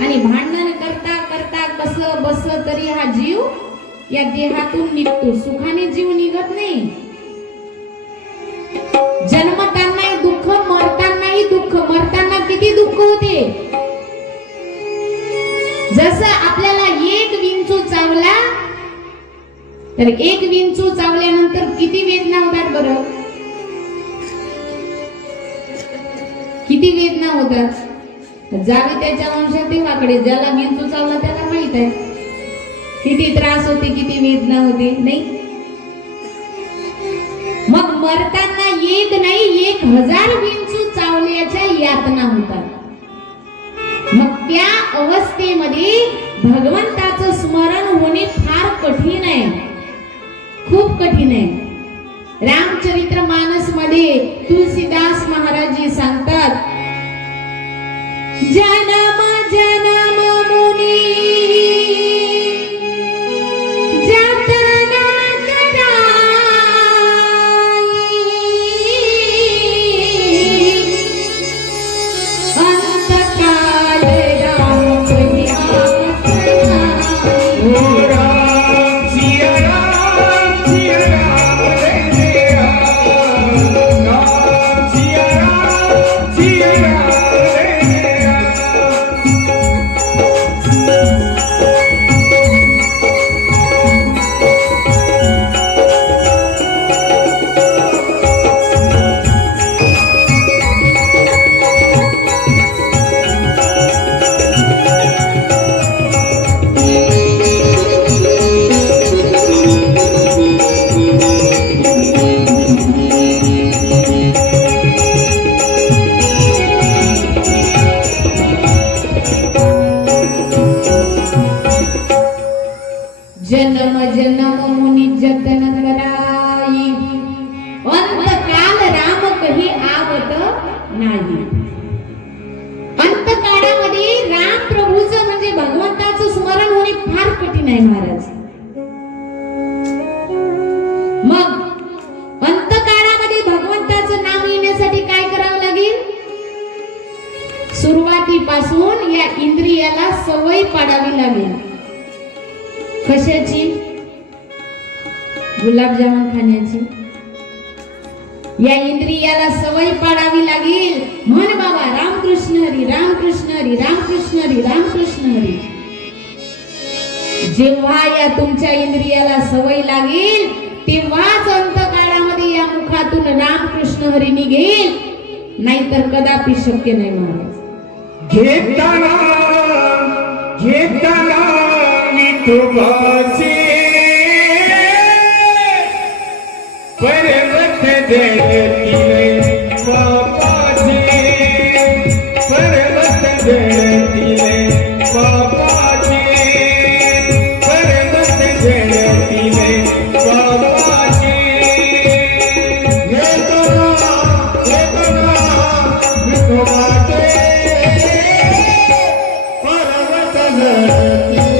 आणि भांडण करता करता कस बस तरी हा जीव या देहातून निघतो. सुखाने जीव निघत नाही. जन्मतानाही दुःख, मरतानाही दुःख. मरताना किती दुःख होते. जसं आपल्याला एक विंचू चावला तर एक विंचू चावल्यानंतर किती वेदना होतात बरं. किती वेदना होतात. जावे त्याच्या वंशात देवाकडे. ज्याला विंचू चावला त्याला माहित आहे किती त्रास होते, किती वेदना होते. नाही मग मरताना एक नाही 1000 विंचू चावल्याच्या यातना होतात. मग त्या अवस्थेमध्ये भगवंताचं स्मरण होणे फार कठीण आहे, खूप कठीण आहे. रामचरित्र मानस मध्ये तुलसीदास महाराज सांगतात, जन्म जन्म मुनी जतना कराई, अंतकाल राम कही आवत नाही. ओ राम सिया राम रे सिया राम सिया राम रे जन्म जन्म मुनि जतन कराई, अंतकाल राम कही आवत नाही. अंतकाळामध्ये राम प्रभूचं म्हणजे भगवंताचं स्मरण होणे फार कठीण आहे महाराज. मग अंतकाळामध्ये भगवंताचं नाम येण्यासाठी काय करावं लागेल. सुरुवातीपासून या इंद्रियाला सवय पाडावी लागेल. कशाची. गुलाबजामुन खाण्याची. या इंद्रियाला सवय पाडावी लागेल. म्हण बाबा रामकृष्ण हरी रामकृष्ण हरी रामकृष्ण हरी रामकृष्ण हरी. जेव्हा या तुमच्या इंद्रियाला सवय लागेल तेव्हाच अंतकाळामध्ये या मुखातून रामकृष्ण हरी निघेल, नाहीतर कदापि शक्य नाही महाराज. घेताना घेताना विठोबाचे पर्वत जळतीले बापाचे, पर्वत जळतीले बापाचे, पर्वत जळतीले बापाचे. घेताना घेताना विठोबाचे पर्वत जळतीले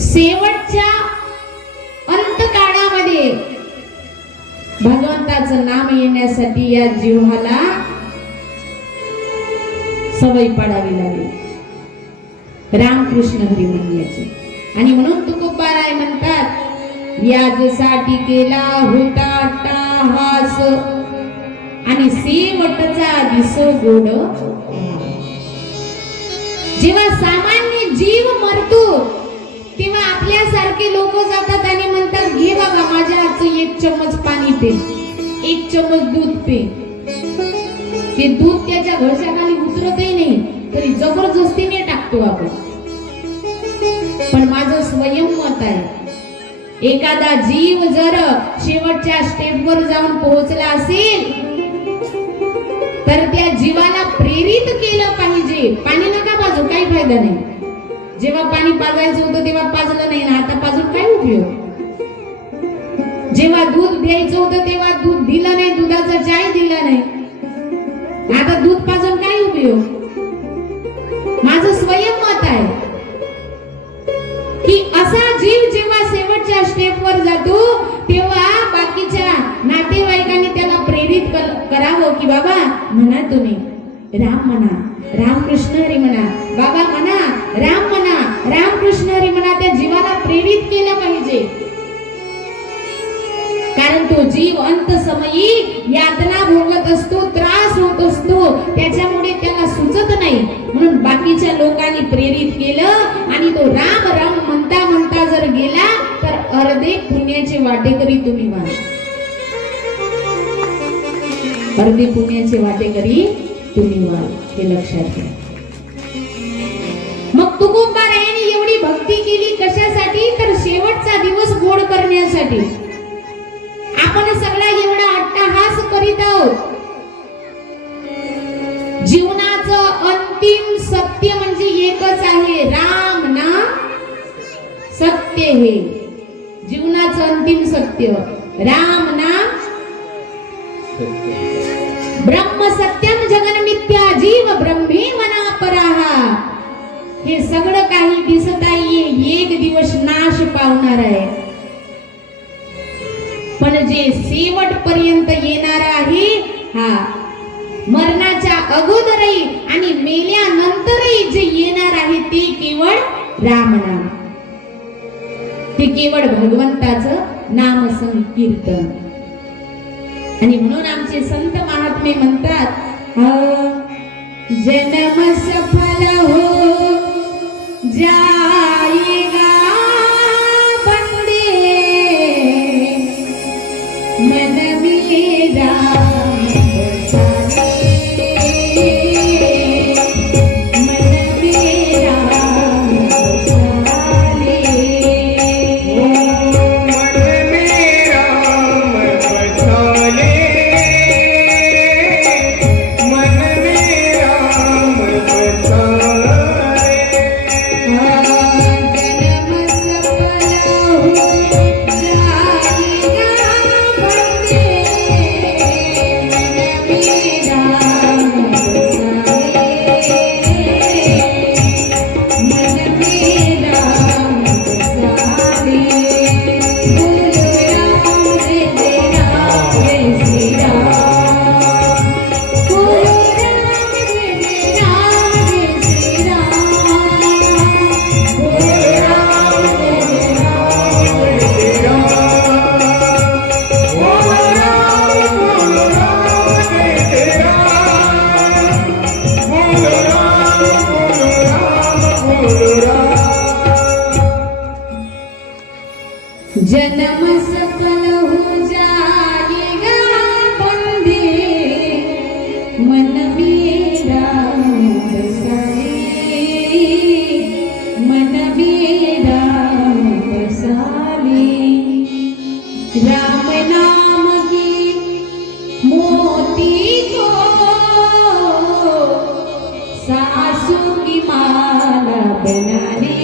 शेवटच्या अंतकाळामध्ये भगवंताचं नाम येण्यासाठी या जीवाला सवय पाडावी लागली रामकृष्ण हरी म्हणण्याची. आणि म्हणून तुकोबाराय म्हणतात व्याजसाठी केला होता अट्टाहास आणि शेवटचा दिसो गोड. जेव्हा सामान्य जीव मरतो तेव्हा आपल्यासारखे लोक जातात आणि म्हणतात घे बाबा माझ्या हातचं 1 चम्मच पाणी पे, 1 चम्मच दूध पे. ते दूध त्याच्या घरच्या खाली उतरतही नाही तरी जबरदस्तीने टाकतो आपण. पण माझं स्वयंमत आहे एखादा जीव जर शेवटच्या स्टेपवर जाऊन पोहोचला असेल तर त्या जीवाला प्रेरित केलं पाहिजे. पाणी नका पाजू, काही फायदा नाही. जेव्हा पाणी पाजायचं होतं तेव्हा पाजलं नाही ना, आता पाजून काय उपयोग. जेव्हा दूध द्यायचं होतं तेव्हा दूध दिलं नाही, दुधाचा चाय दिला नाही, आता दूध पाजून काय उपयोग. माझं स्वयंमत आहे की असा जीव जेव्हा शेवटच्या स्टेपवर जातो तेव्हा बाकीच्या नातेवाईकांनी त्याला प्रेरित करावं की बाबा म्हणा तुम्ही राम म्हणा, रामकृष्ण हरी म्हणा, बाबा म्हणा राम म्हणा, रामकृष्ण हरी म्हणा. त्या जीवाला प्रेरित केलं पाहिजे. कारण तो जीव अंत समयी यातना भोगत असतो, त्रास होत असतो, त्याच्यामुळे त्याला सुचत नाही. म्हणून बाकीच्या लोकांनी प्रेरित केलं आणि तो राम राम म्हणता म्हणता जर गेला तर अर्धे पुण्याचे वाटेकरी तुम्ही व्हाल. अर्धे पुण्याचे वाटेकरी तुम्ही व्हाल, हे लक्षात घ्या. मग तुकोबारायांनी एवढी भक्ती केली कशासाठी तर शेवटचा दिवस गोड करण्यासाठी. आपण सगळा एवढा अट्टाहास करीत आहोत. जीवनाचं अंतिम सत्य म्हणजे एकच आहे, राम नाम सत्य. हे जीवनाचं अंतिम सत्य राम नाम. ब्रह्म सत्यम जगन मिथ्या जीव ब्रह्मे मना पराहा. हे सगळं काही दिसत आहे, एक दिवस नाश पावणार आहे. पण जे शेवट पर्यंत येणार आहे, हा मरणाच्या अगोदरही आणि मेल्यानंतरही जे येणार आहे ते केवळ रामनाम, ते केवळ भगवंताचं नाम संकीर्तन. आणि म्हणून आमचे संत महात्मे म्हणतात जन्म सफल हो जाएगा बंदे मन मेरा जन्म सफल हो जाएगा बंदे मन मेरा बसाए, मन मेरा बसाए. राम नाम की मोती को सासू की माला बना ले,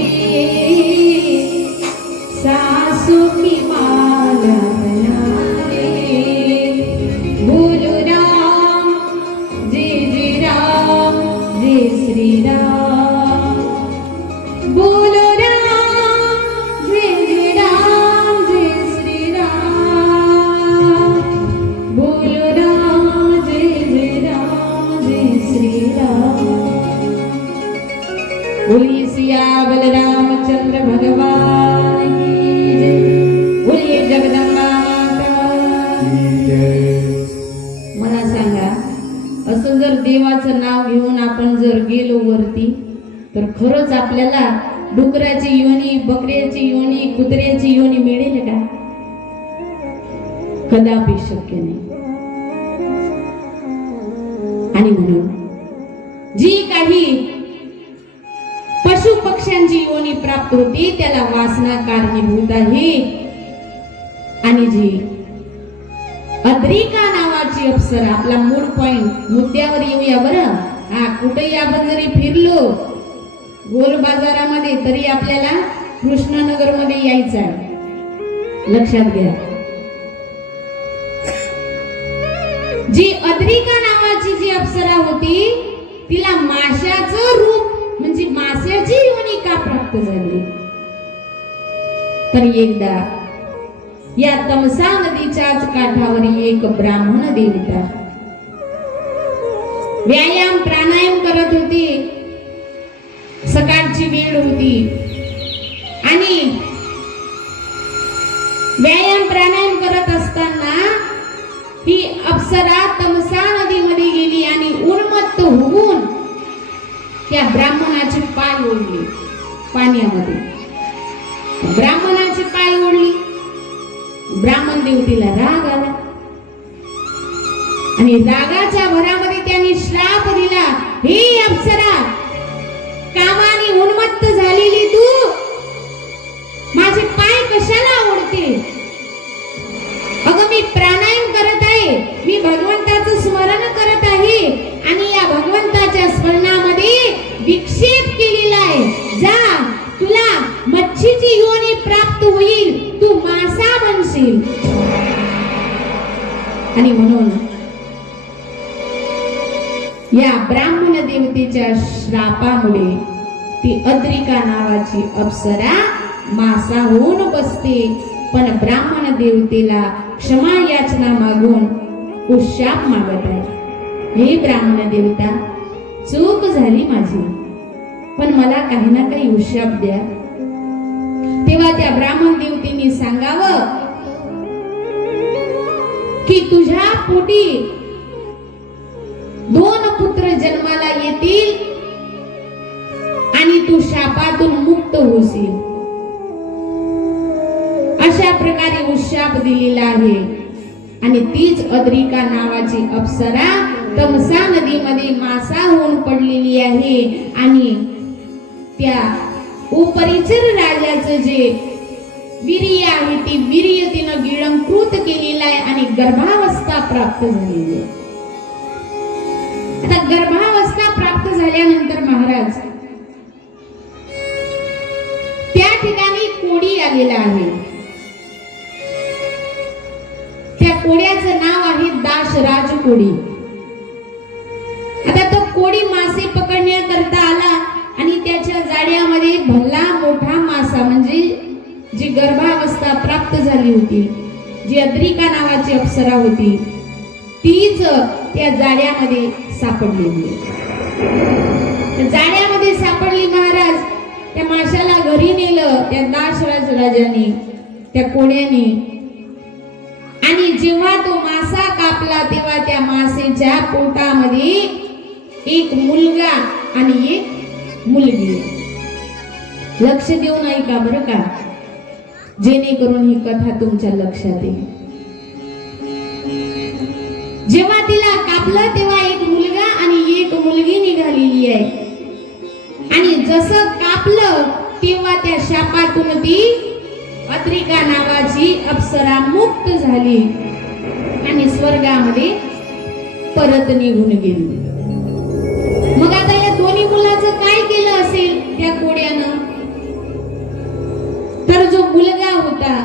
सासू की माला बना ले. बोलो राम जय राम जय श्री राम. बोलो राम सिया बलरामचंद्र भगवान की जय। बोलिए जगदंबा माता की जय। मला सांगा, असं जर देवाचं नाव घेऊन आपण जर गेलो वरती, तर खरंच आपल्याला डुकराची योनी, बकऱ्याची योनी, कुत्र्याची योनी मिळेल का? कदापि शक्य नाही। आणि म्हणून जी काही पशु पक्ष्यांची योनी प्राप्त होती त्याला वासना कारणीभूत आहे। आणि जी अद्रिका नावाची अप्सरा, आपला मूळ पॉइंट, मुद्द्यावर येऊया बरं। कुठेही आपण जरी फिरलो गोल बाजारामध्ये तरी आपल्याला कृष्णनगर मध्ये यायचं आहे, लक्षात घ्या। जी अद्रिका नावाची जी अप्सरा होती तिला माशाचं रूप म्हणजे माशाची योनी का प्राप्त झाली? तर एकदा या तमसा नदीच्याच काठावर एक ब्राह्मण देवता व्यायाम प्राणायाम करत होती। सकाळची वेळ होती आणि व्यायाम प्राणायाम करत असताना ही अप्सरा तमसा नदीमध्ये गेली आणि उन्मत्त होऊन त्या ब्राह्मणाचे पाय ओढले पाण्यामध्ये। ब्राह्मणाचे पाय ओढले, ब्राह्मण देवतेला राग आला आणि रागाच्या भरामध्ये त्यांनी श्राप दिला, हे अप्सरा, कामाने उन्मत्त झालेली तू माझे पाय कशाला ओढते? अगं मी प्राणायाम करत आहे, मी भगवंताचं स्मरण करत आहे आणि या भगवंताच्या स्मरणामध्ये विक्षेप केलेला आहे। जा, तुला मच्छीची योनी प्राप्त होईल, तू मासा बनशील। आणि म्हणून या ब्राह्मण देवतेच्या श्रापामुळे ती अद्रिका नावाची अप्सरा मासा होऊन बसते, पण ब्राह्मण देवतेला क्षमा याचना मागून उशाप मागत आहे। हे ब्राह्मण देवता, चूक झाली माझी, पण मला काही ना काही उशाप द्या। तेव्हा त्या ब्राह्मण देवतेने सांगावं की तुझ्या पोटी 2 पुत्र जन्माला येतील आणि तू शापातून मुक्त होशील, अशा प्रकारे उशाप दिलेला आहे। आणि तीच अद्रिका नावाची अप्सरा तमसा नदीमध्ये मासा होऊन पडलेली आहे आणि त्या उपरिचर राजाचं जे वीर्य आहे ती वीर्य तिनं गिळंकृत केलेलं आहे आणि गर्भावस्था प्राप्त झालेली आहे। आता गर्भावस्था प्राप्त झाल्यानंतर महाराज त्या ठिकाणी कोडी आलेला आहे। त्या कोड्याचं नाव आहे दाशराज कोडी। आता तो कोडी मासे पकडण्याकरता आला आणि त्याच्या जाळ्यामध्ये भल्ला मोठा मासा म्हणजे जी गर्भावस्था प्राप्त झाली होती, जी अद्रिका नावाची अप्सरा होती, तीच त्या जाळ्यामध्ये सापडलेली। जाळ्यामध्ये सापडली महाराज। त्या माशाला घरी नेलं त्या दाशराज राजाने, त्या कोड्याने, आणि जेव्हा तो मासा कापला तेव्हा त्या मासेच्या पोटामध्ये एक मुलगा आणि एक मुलगी। लक्ष देऊन ऐका बरं का, जेणेकरून ही कथा तुमच्या लक्षात येईल। जेव्हा तिला कापलं तेव्हा एक मुलगा आणि एक मुलगी निघालेली आहे आणि जसं कापलं तेव्हा त्या शापातून ती अद्रिका नावाची अप्सरा मुक्त झाली आणि स्वर्गामध्ये परत निघून गेली। मग आता या दोन्ही मुलाचं काय केलं असेल त्या कोड्यानं? तर जो मुलगा होता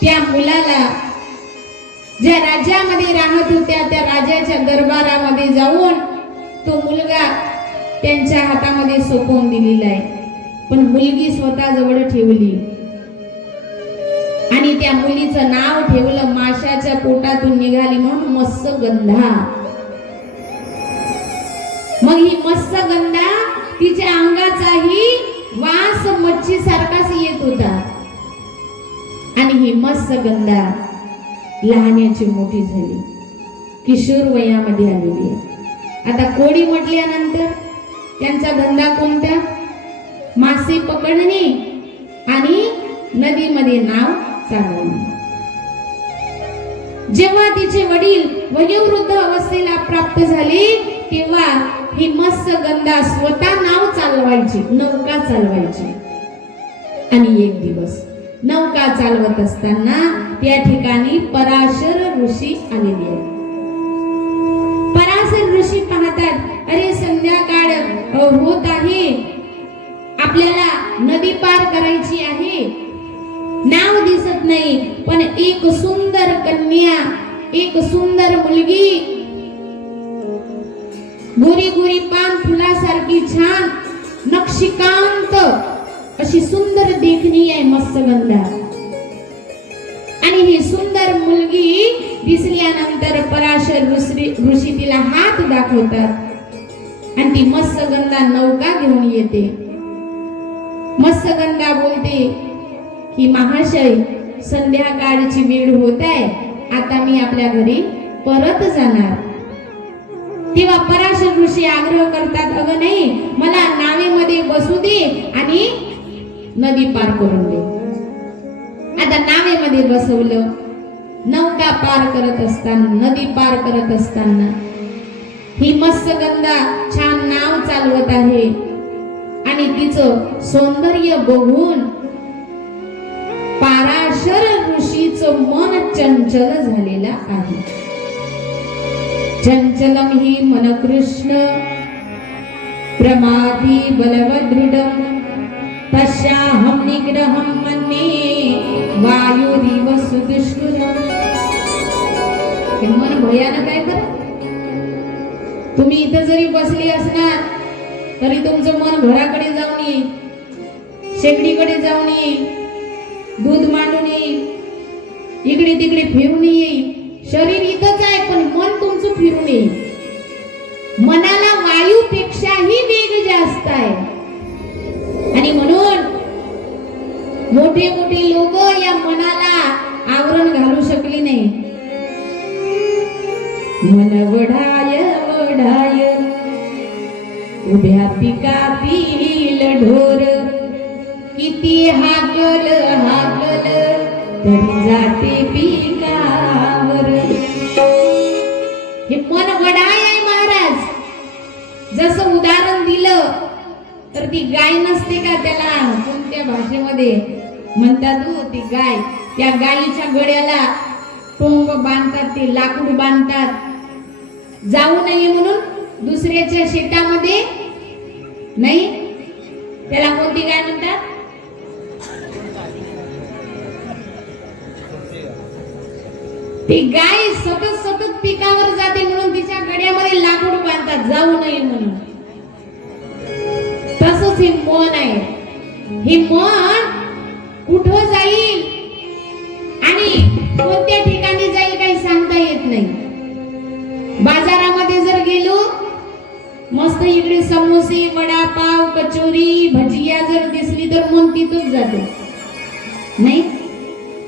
त्या मुलाला ज्या राज्यामध्ये राहत होत्या त्या राजाच्या दरबारामध्ये जाऊन तो मुलगा त्यांच्या हातामध्ये सोपवून दिलेला आहे, पण मुलगी स्वतः जवळ ठेवली आणि त्या मुलीचं नाव ठेवलं माशाच्या पोटातून निघाली म्हणून मत्स्यगंधा। मग ही मत्स्यगंधा तिच्या अंगाचाही मत्स्यगंधा लहानाची मोठी झाली, किशोर वयामध्ये आलेली आहे. आता कोळी म्हटल्यानंतर त्यांचा धंदा कोणता? मासे पकडणे आणि नदीमध्ये नाव चालवणे. जेव्हा तिचे वडील वयोवृद्ध अवस्थेला प्राप्त झाले तेव्हा ही मत्स्यगंधा स्वतः नाव चालवायची, नौका चालवायची. आणि एक दिवस नौका चालवत असताना त्या ठिकाणी पराशर ऋषी आलेले आहेत. पराशर ऋषी पाहतात, अरे संध्याकाळ होत आहे, आपल्याला नदी पार करायची आहे, नाव दिसत नाही, पण एक सुंदर कन्या, एक सुंदर मुलगी, गोरी गोरी पान फुलासारखी छान नक्षीकांत अशी सुंदर देखणी आहे मत्स्यगंधा. आणि ही सुंदर मुलगी दिसल्यानंतर पराशर ऋषी तिला हात दाखवतात आणि ती मत्स्यगंधा नौका घेऊन येते. मत्स्यगंधा बोलते की महाशय, संध्याकाळची वेळ होत आहे, आता मी आपल्या घरी परत जाणार. तेव्हा पराशर ऋषी आग्रह करतात, अगं नाही, मला नावेमध्ये बसू दे आणि नदी पार करून दे. आता नावेमध्ये बसवलं, नौका पार करत असताना, नदी पार करत असताना ही मत्स्यगंधा छान नाव चालवत आहे आणि तिचं सौंदर्य बघून पराशर ऋषीचं मन चंचल झालेलं आहे. चंचलम ही मन कृष्ण प्रमादी बलवदृढम तस्याहं निग्रहं मन्ये वायुरिव सुदुष्करम्. हे मन भयानक आहे बरं. तुम्ही इथं जरी बसली असणार तरी तुमचं मन घराकडे जाऊन येईल, शेकडीकडे जाऊन येईल, दूध मांडून येईल, इकडे तिकडे फिरून येईल. शरीर इथंच आहे पण मन तुमचं फिरून येईल. मनाला वायूपेक्षाही वेग जास्त आहे. आणि म्हणून मोठे मोठे लोक या मनाला आवरण घालू शकले नाही. मन वढाय वढाय उभ्या पिकातील ढोर, किती हाकल हाकल तरी जाते पिकावर. हे मन वढाय आहे महाराज. जसं उदाहरण दिलं तर ती गाय नसते का, त्याला कोणत्या भाषेमध्ये म्हणतात हो, ती गाय, त्या गायीच्या गळ्याला टोंग बांधतात, ते लाकूड बांधतात, जाऊ नये म्हणून दुसऱ्याच्या शेतामध्ये. नाही, त्याला कोणती गाय म्हणतात? ती गाय सतत सतत पिकावर जाते म्हणून तिच्या गळ्यामध्ये लाकूड बांधतात, जाऊ नये म्हणून. तसंच हे मन आहे. हे मन कुठं जाईल आणि कोणत्या ठिकाणी जाईल काही सांगता येत नाही. बाजारामध्ये जर गेलो, मस्त इकडे समोसे, वडापाव, कचोरी, भजिया जर दिसली तर मन तिथंच जाते. नाही,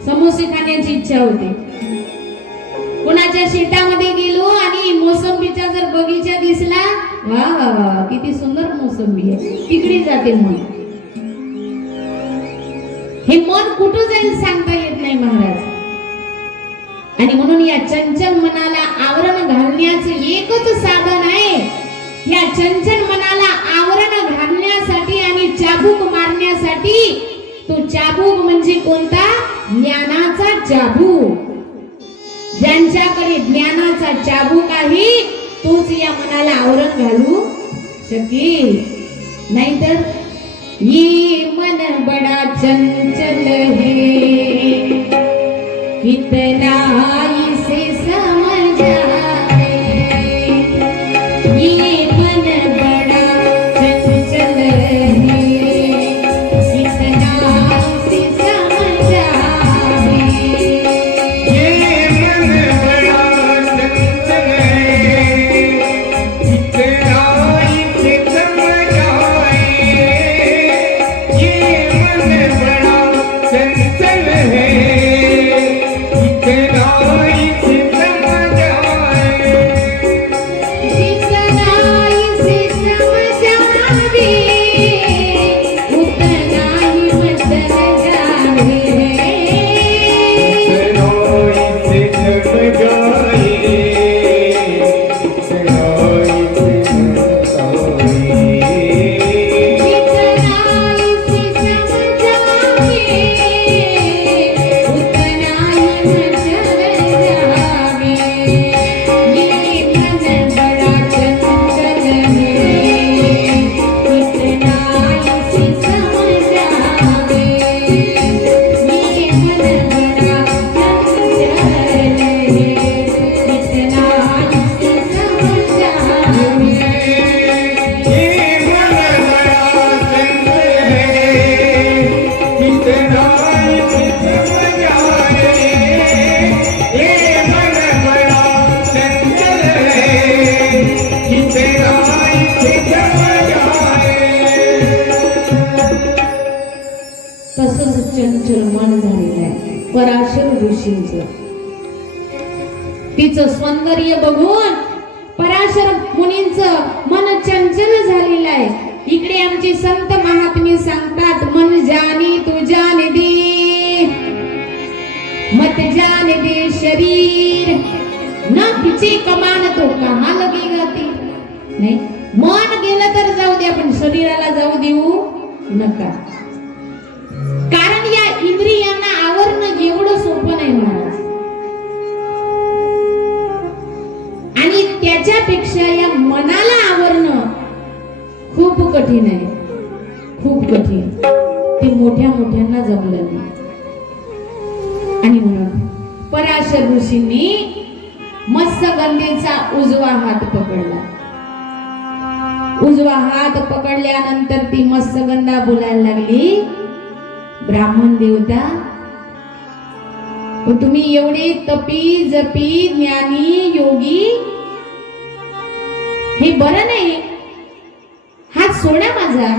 समोसे खाण्याची इच्छा होते. कोणाच्या शेतामध्ये गेलो आणि मोसंबीचा जर बगीचा दिसला, वा वा वा किती सुंदर मोसंबी आहे, तिकडे जाते मन. हे मन कुठं जाईल सांगता येत नाही महाराज. आणि म्हणून या चंचल मनाला आवरण घालण्याचं एकच साधन आहे. या चंचल मनाला आवरण घालण्यासाठी आणि चाबूक मारण्यासाठी, तो चाबूक म्हणजे कोणता? ज्ञानाचा चाबूक. ज्यांच्याकडे ज्ञानाचा चाबूक आहे तोच या मनाला आवरण घालू शकेल. नाहीतर ये मन बडा चंचल है, कितना इसे समझाए. ये मन बडा चंचल है, कितना इसे समझाए. चंचल है तसंच चंचल मन झालेलं आहे पराशर ऋषींचं. तिचं सौंदर्य बघून पराशर मुनींचं मन चंचल झालेलं आहे. इकडे आमचे संत महात्मे सांगतात, मन जाने तू जाने दे, मत जाने दे शरीर, ना तिचे कमान तो कहाँ लगेगा ती. नाही, मन गेलं तर जाऊ दे, पण शरीराला जाऊ देऊ नका. कारण या इंद्रियांना आवरणं एवढं सोपं नाही महाराज. आणि त्याच्यापेक्षा या मनाला आवरणं खूप कठीण आहे, खूप कठीण. ते मोठ्या मोठ्यांना जमलं नाही. आणि म्हणून पराशर ऋषींनी मत्स्यगंधेचा उजवा हात पकडला. उजवा हात पकडल्यानंतर ती मत्स्यगंधा बोलायला लागली, ब्राह्मण देवता, तुम्ही एवढे तपी जपी ज्ञानी योगी, हे बरं नाही, हात सोडा माझा.